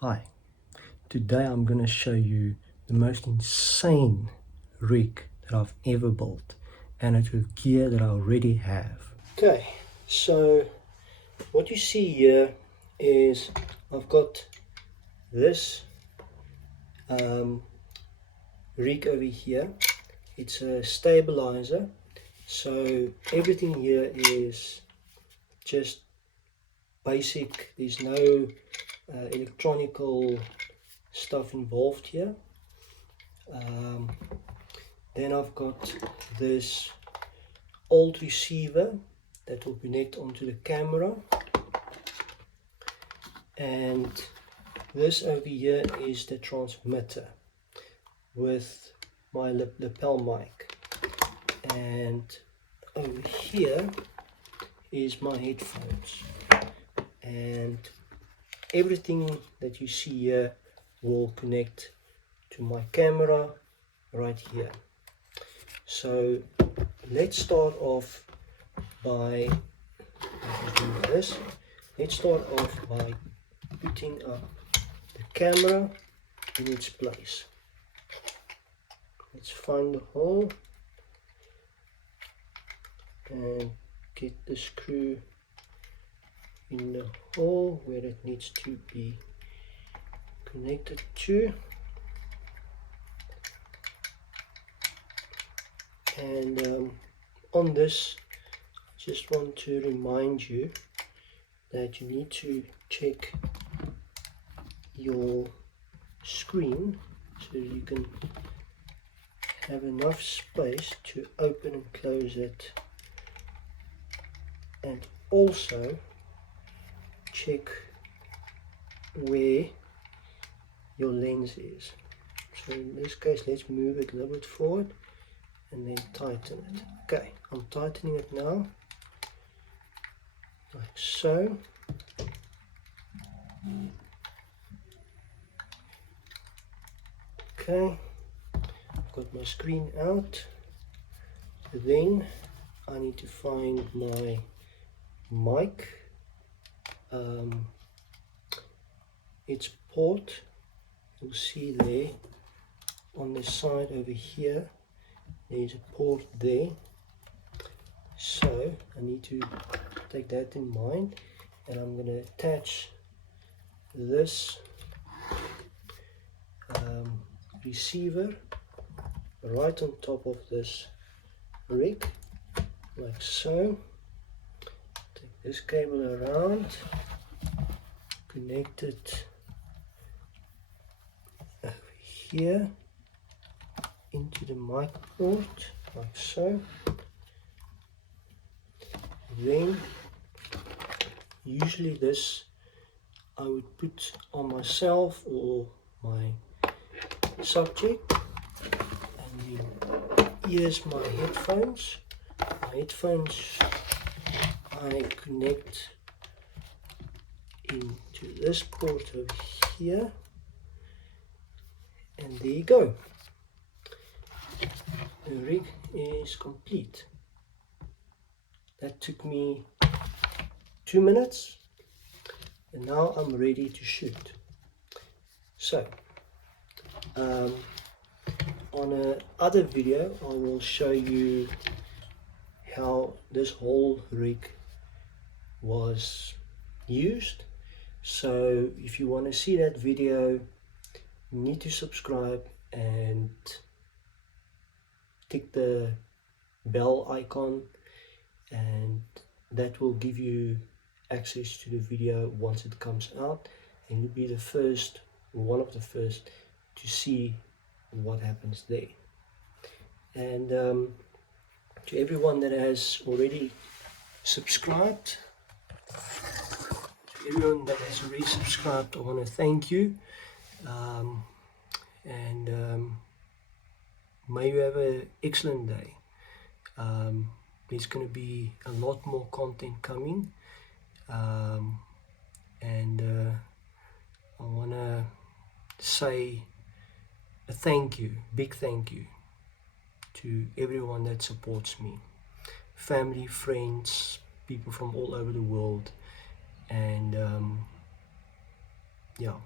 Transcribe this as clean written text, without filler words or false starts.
Hi, today I'm going to show you the most insane rig that I've ever built, and it's with gear that I already have. Okay, so what you see here is I've got this rig over here. It's a stabilizer, so everything here is just basic. There's no electronical stuff involved here. Then I've got this old receiver that will connect onto the camera, and this over here is the transmitter with my lapel mic, and over here is my headphones, and everything that you see here will connect to my camera right here. So let's start off by putting up the camera in its place. Let's find the hole and get the screw in the hole where it needs to be connected to. And on this, I just want to remind you that you need to check your screen so you can have enough space to open and close it, and also check where your lens is. So in this case, let's move it a little bit forward and then tighten it. Okay, I'm tightening it now, like so. Okay, I've got my screen out. Then I need to find my mic, its port. You'll see there on the side over here there's a port there, so I need to take that in mind, and I'm going to attach this receiver right on top of this rig, like so. Take this cable around, connect it over here into the mic port, like so. Then usually this I would put on myself or my subject, and then here's my headphones. I connect into this port over here, and there you go. The rig is complete. That took me 2 minutes, and now I'm ready to shoot. So on another video I will show you how this whole rig was used. So if you want to see that video, you need to subscribe and tick the bell icon, and that will give you access to the video once it comes out, and you'll be the first, one of the first, to see what happens there. And to everyone that has already subscribed, I want to thank you, and may you have an excellent day. There's going to be a lot more content coming, and I want to say a thank you, big thank you to everyone that supports me, family, friends, people from all over the world, and yeah,